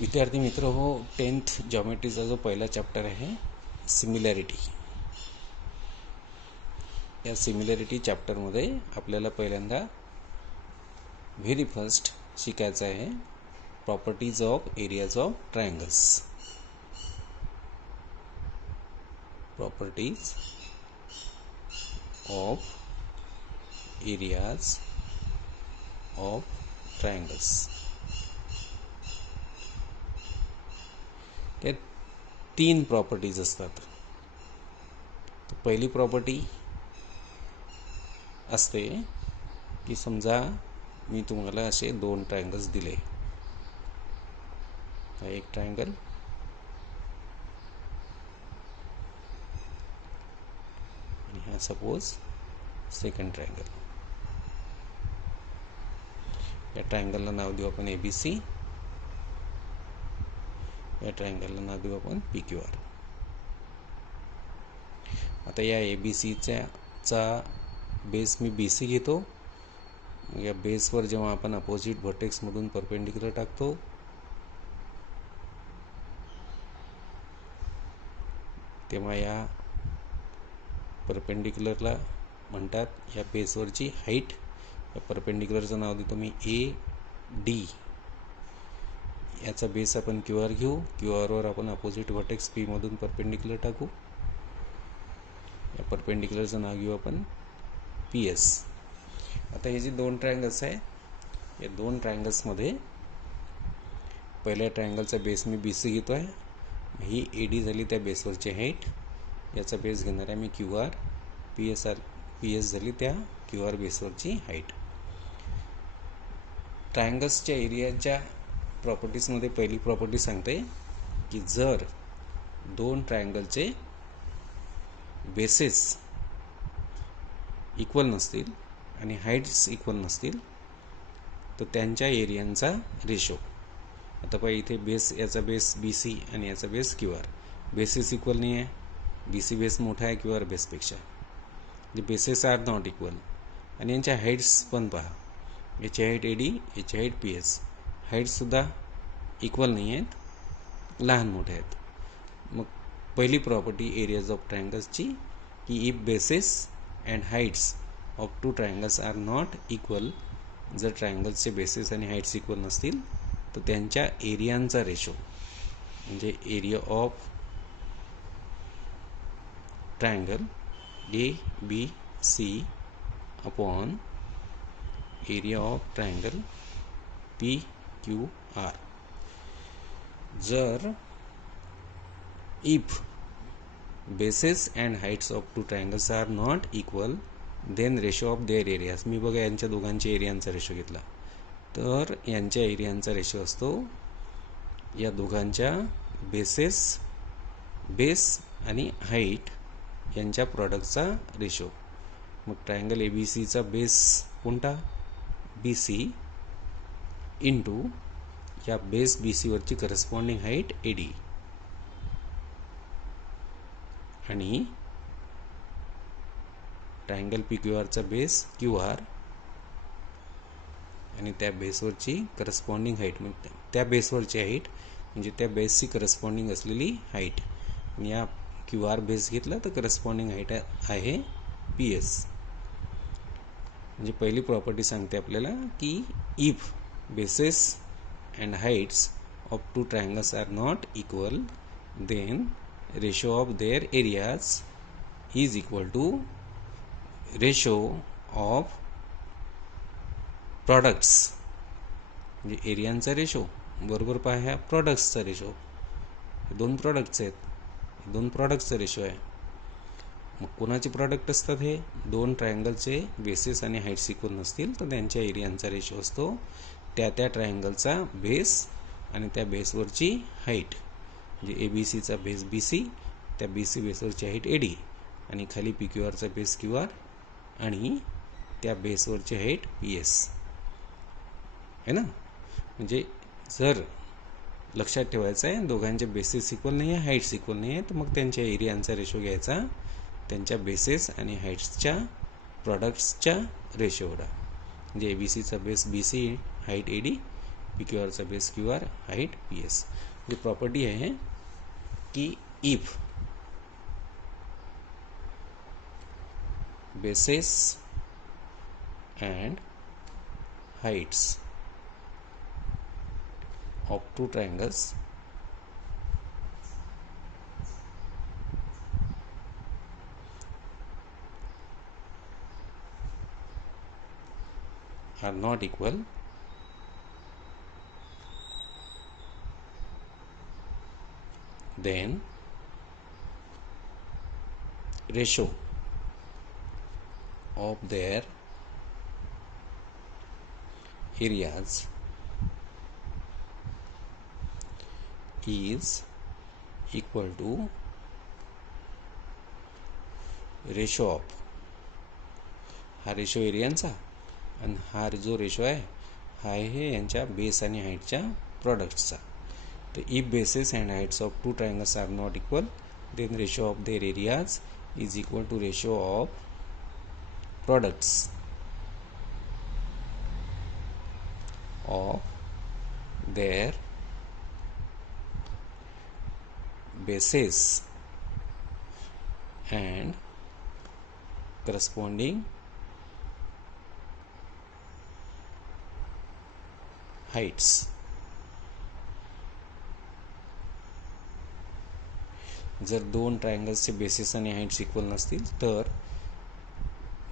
विद्यार्थी मित्र हो, 10th जॉमेट्रीचा जो पहिला चॅप्टर आहे सिमिलॅरिटी. या सिमिलॅरिटी चॅप्टरमध्ये आपल्याला पहिल्यांदा व्हेरी फर्स्ट शिकायचं आहे properties of areas of triangles. Properties of areas of triangles. त्या 3 प्रॉपर्टीज असतात. पहिली प्रॉपर्टी असते की समजा मी तुम्हाला असे 2 ट्रायंगल्स दिले. हा एक ट्रायंगल आणि हा सपोज सेकंड ट्रायंगल. या ट्रायंगलला नाव देऊ आपण ABC. या ट्रायंगलला नाव देऊ आपण PQR. आता या ABCचा बेस मी BC घेतो. या बेसवर जेव्हा आपण अपोजिट व्हर्टेक्समधून परपेंडिक्युलर टाकतो तेव्हा या परपेंडिक्युलरला म्हणतात, या बेसवरची हाईट. या परपेंडिक्युलरचं नाव देतो मी AD. याचा बेस आपण QR घेऊ. QRवर आपण अपोजिट व्हर्टेक्स P मधून परपेंडिक्युलर टाकू. या परपेंडिक्युलरचं नाव घेऊ आपण PS. आता हे जे 2 ट्रायंगल्स आहे, या 2 ट्रायंगल्समध्ये पहिल्या ट्रायंगलचा बेस मी BC घेतो आहे. ही AD झाली त्या बेसवरची हाईट. याचा बेस घेणार आहे मी QR. PS झाली त्या QR बेसवरची हाईट. ट्रायंगल्सच्या एरियाच्या प्रॉपर्टीजमध्ये पहिली प्रॉपर्टी सांगते की जर 2 ट्रायंगलचे बेसेस इक्वल नसतील आणि हाईट्स इक्वल नसतील तर त्यांच्या एरियांचा रेशो. आता पहा इथे बेस, याचा बेस BC आणि याचा बेस QR. बेसेस इक्वल नाही आहे. BC बेस मोठा आहे QR बेसपेक्षा. जे बेसेस आर नॉट इक्वल. आणि यांच्या हाईट्स पण पहा. याची हाईट AD, याची हाईट PS. हाईट्ससुद्धा इक्वल नाही आहेत, लहान मोठे आहेत. मग पहिली प्रॉपर्टी एरियाज ऑफ ट्रायंगल्सची की if bases and heights of 2 triangles are not equal, जर ट्रायंगल्सचे बेसेस आणि हाईट्स इक्वल नसतील तर त्यांच्या एरियांचा रेशो म्हणजे area of triangle ABC upon area of triangle PQR. जर if bases and heights of 2 triangles are not equal then ratio of their areas. मी बघा यांच्या दोघांच्या एरियांचा रेशो घेतला तर यांच्या एरियांचा रेशो असतो या दोघांच्या बेस आणि हाईट यांच्या प्रॉडक्टचा रेशो. मग ट्रायंगल ABCचा बेस कोणता? BC इंटू या बेस BCवरची करस्पॉन्डिंग हाईट AD आणि ट्रायंगल PQRचा बेस QR आणि त्या बेसवरची करस्पॉन्डिंग हाईट म्हणजे त्या बेसवरची हाईट म्हणजे त्या बेसची करस्पॉन्डिंग असलेली हाईट. या QR बेस घेतला तर करस्पॉन्डिंग हाईट आहे PS. म्हणजे पहिली प्रॉपर्टी सांगते आपल्याला की if bases and heights of 2 triangles are not equal then ratio of their areas is equal to ratio of products. म्हणजे एरियांचा रेशो बरोबर पहा ह्या प्रॉडक्ट्सचा रेशो. हे 2 प्रॉडक्ट्स आहेत, 2 प्रॉडक्ट्सचा रेशो आहे. मग कोणाचे प्रॉडक्ट असतात हे? 2 ट्रायंगलचे बेसेस आणि हाईट्स इक्वल नसतील तर त्यांच्या एरियांचा रेशो असतो त्या ट्रायंगलचा बेस आणि त्या बेसवरची हाईट. म्हणजे ABCचा बेस BC, त्या BC बेसवरची हाईट AD आणि खाली PQRचा बेस QR आणि त्या बेसवरची हाईट PS है ना. म्हणजे जर लक्षात ठेवायचं आहे दोघांचे बेसिस इक्वल नाही आहे, हाईट्स इक्वल नाही आहे, तर मग त्यांच्या एरियांचा रेशो घ्यायचा त्यांच्या बेसेस आणि हाईट्सच्या प्रॉडक्ट्सच्या रेशो एवढा. म्हणजे ABCचा बेस BC, हाईट AD PQRचा बेस QR, हाईट PS. जी प्रॉपर्टी आहे की if bases and heights of two triangles are not equal, then ratio of their areas is equal to ratio of, हा रेशो एरियांचा आणि हा जो रेशो आहे हा आहे यांच्या बेस आणि हाईटच्या प्रॉडक्ट्सचा. तर if bases and heights of two triangles are not equal then ratio of their areas is equal to ratio of products of their bases and corresponding heights. जर दोन ट्रायंगल्सचे बेसिस आणि हाईट्स इक्वल नसतील तर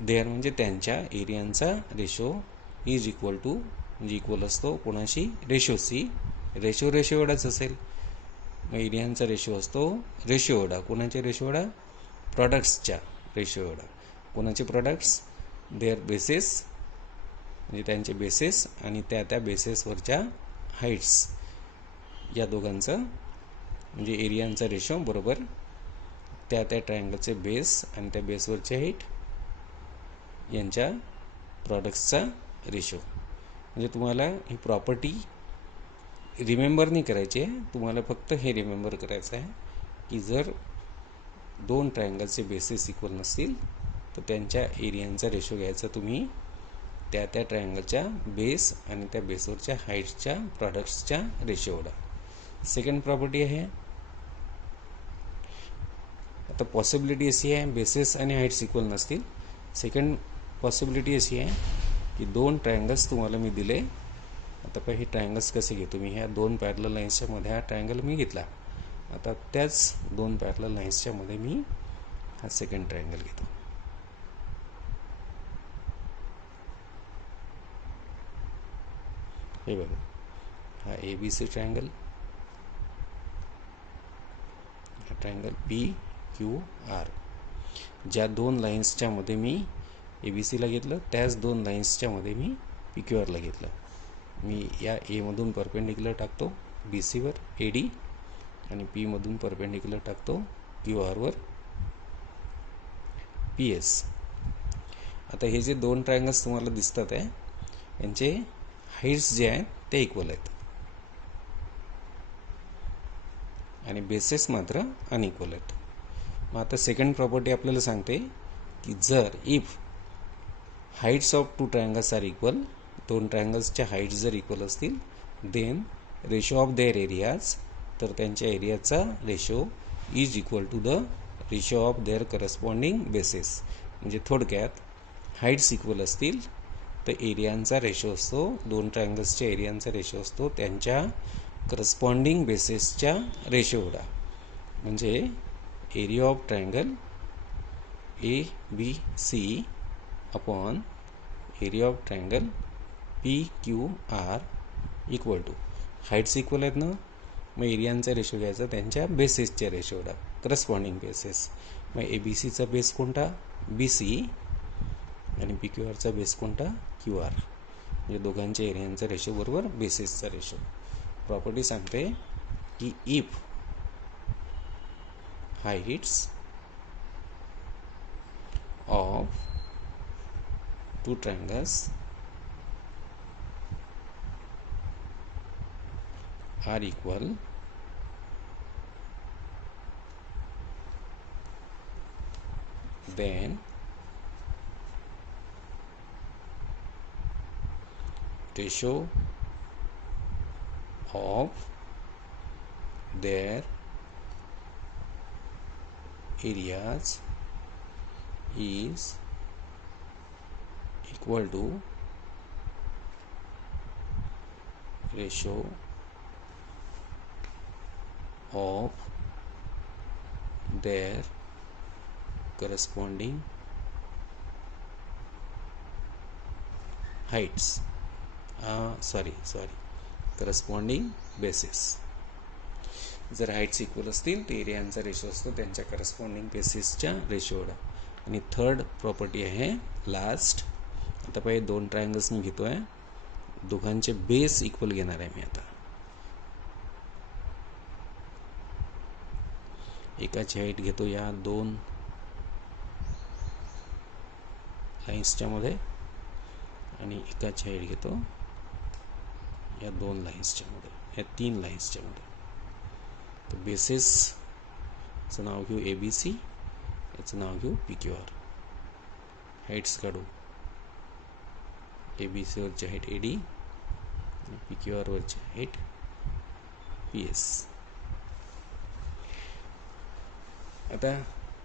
देअर म्हणजे त्यांच्या एरियांचा ratio is equal to, म्हणजे इक्वल असतो कोणाशी, रेशोशी. रेशो एवढाच असेल. मग एरियांचा रेशो असतो रेशो एवढा. कोणाच्या रेशो एवढा, प्रॉडक्ट्सच्या रेशो एवढा. कोणाचे प्रॉडक्ट्स, देअर बेसेस म्हणजे त्यांचे बेसेस आणि त्या बेसेसवरच्या हाईट्स, या दोघांचं म्हणजे एरियांचा रेशो बरोबर त्या ट्रायंगलचे बेस आणि त्या बेसवरचे हाईट यांच्या प्रॉडक्ट्सचा रेशो. म्हणजे तुम्हाला ही प्रॉपर्टी रिमेंबर नाही करायची आहे, तुम्हाला फक्त हे रिमेंबर करायचं आहे की जर दोन ट्रायंगलचे बेसेस इक्वल नसतील तर त्यांच्या एरियांचा रेशो घ्यायचा तुम्ही त्या ट्रायंगलच्या बेस आणि त्या बेसवरच्या हाईट्सच्या प्रॉडक्ट्सच्या रेशो एवढा. सेकंड प्रॉपर्टी आहे, आता पॉसिबिलिटी अशी आहे बेसेस आणि हाईट्स इक्वल नसतील. सेकंड पॉसिबिलिटी अशी आहे की दोन ट्रायंगल्स तुम्हाला मी दिले. आता हे ट्रायंगल्स कसे घेतो मी, ह्या दोन पॅरलल लाईन्सच्या मध्ये हा ट्रायंगल मी घेतला. आता त्याच दोन पॅरलल लाईन्सच्या मध्ये मी हा सेकंड ट्रायंगल घेतो. हे बघा, हा ABC ट्रायंगल, हा ट्रायंगल PQR. ज्या दोन लाईन्सच्या मध्ये मी ABCला घेतलं त्याच दोन लाईन्सच्या मध्ये मी PQRला घेतलं. मी या A मधून परपेंडिक्युलर टाकतो BC वर AD आणि P मधून परपेंडिक्युलर टाकतो QR वर PS. आता हे जे दोन ट्रायंगल्स तुम्हाला दिसतात आहे यांचे हाईट्स जे आहेत ते इक्वल आहेत आणि बेसेस मात्र अनइक्वल आहेत. मग आता सेकंड प्रॉपर्टी आपल्याला सांगते की जर if heights of two triangles are equal, दोन ट्रायंगल्सच्या हाईट्स जर इक्वल असतील then ratio of their areas, तर त्यांच्या एरियाचा ratio is equal to the ratio of their corresponding bases. म्हणजे थोडक्यात हाईट्स इक्वल असतील तर एरियांचा रेशो असतो, दोन ट्रायंगल्सच्या एरियांचा रेशो असतो त्यांच्या करस्पॉन्डिंग बेसेसच्या रेशो एवढा. म्हणजे area of triangle ABC upon area of triangle PQR equal to, heights equal आहेत ना, मग एरियांचा रेशो घ्यायचा त्यांच्या बेसेसच्या रेशो एवढा, करस्पॉन्डिंग बेसेस. मग ABCचा बेस कोणता, BC आणि PQRचा बेस कोणता, QR. म्हणजे दोघांच्या एरियांचा रेशो बरोबर बेसेसचा रेशो. प्रॉपर्टी सांगते की if heights of two triangles are equal then ratio of their areas is equal to ratio of their corresponding heights, corresponding bases. जर हाईट्स इक्वल असतील तर एरियांचा रेशो असतो त्यांच्या करस्पॉन्डिंग बेसिसच्या रेशो एवढा. आणि थर्ड प्रॉपर्टी आहे लास्ट. आता पाहिजे दोन ट्रायंगल्स मी घेतो आहे, दोघांचे बेस इक्वल घेणार आहे मी. आता एकाची हाईट घेतो या दोन लाईन्सच्या मध्ये आणि एकाची हाईट घेतो या दोन लाईन्सच्या मध्ये, या तीन लाईन्सच्या मध्ये. तर बेसिसचं नाव घेऊ ABC, याचं नाव घेऊ PQR. हाईट्स काढू. ABC वरची हाईट AD आणि PQR वरची हाईट PS. आता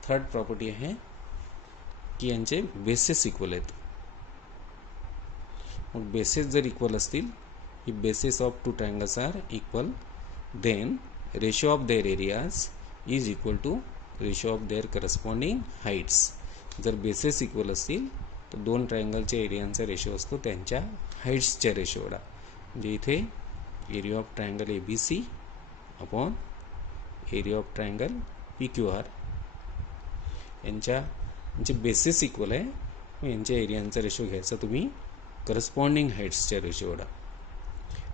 थर्ड प्रॉपर्टी आहे की यांचे बेसिस इक्वल आहेत. मग बेसिस जर इक्वल असतील, ही bases of two triangles are equal, then ratio of their areas is equal to ratio of their corresponding heights. जर बेसिस इक्वल असतील तर दोन ट्रायंगलच्या एरियांचा रेशो असतो त्यांच्या हाईट्सच्या रेशो एवढा. म्हणजे इथे area of triangle ABC upon area of triangle PQR यांचे बेसिस इक्वल आहे. मग यांच्या एरियांचा रेशो घ्यायचा तुम्ही करस्पॉन्डिंग हाईट्सच्या रेशो एवढा.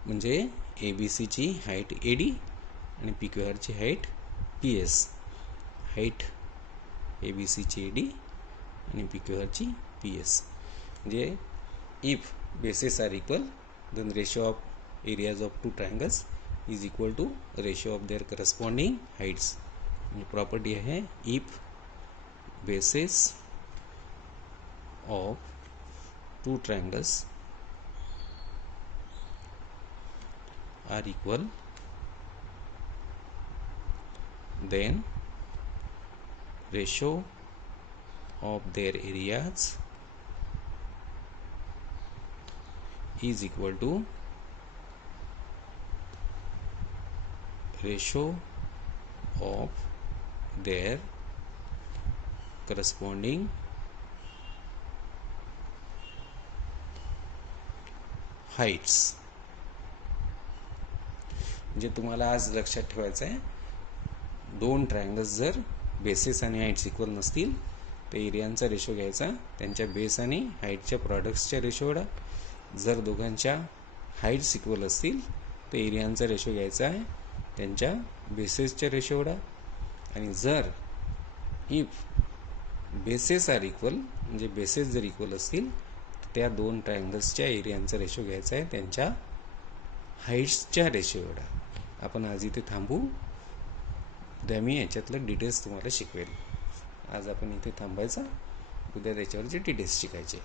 म्हणजे ABCची हाईट AD आणि PQRची हाईट PS. हाईट ABCची AD आणि PQRची PS. म्हणजे if bases are equal then ratio of areas of two triangles is equal to ratio of their corresponding heights. म्हणजे प्रॉपर्टी आहे if bases of two triangles are equal, then ratio of their areas is equal to ratio of their corresponding heights. म्हणजे तुम्हाला आज लक्षात ठेवायचं आहे, दोन triangles जर बेसिस आणि हाईट्स इक्वल नसतील तर एरियांचा रेशो घ्यायचा त्यांच्या बेस आणि हाईटच्या प्रॉडक्ट्सच्या रेशो एवढा. जर दोघांच्या हाईट्स इक्वल असतील तर एरियांचा रेशो घ्यायचा आहे त्यांच्या बेसिसच्या रेशो एवढा. आणि जर इफ बेसेस आर इक्वल, म्हणजे बेसेस जर इक्वल असतील तर त्या दोन ट्रायंगल्सच्या एरियांचा रेशो घ्यायचा आहे त्यांच्या हाईट्सच्या रेशो एवढा. आपण आज इथे थांबू. उद्या मी याच्यातलं डिटेल्स तुम्हाला शिकवेल. आज आपण इथे थांबायचं, उद्या त्याच्यावरचे डिटेल्स शिकायचे.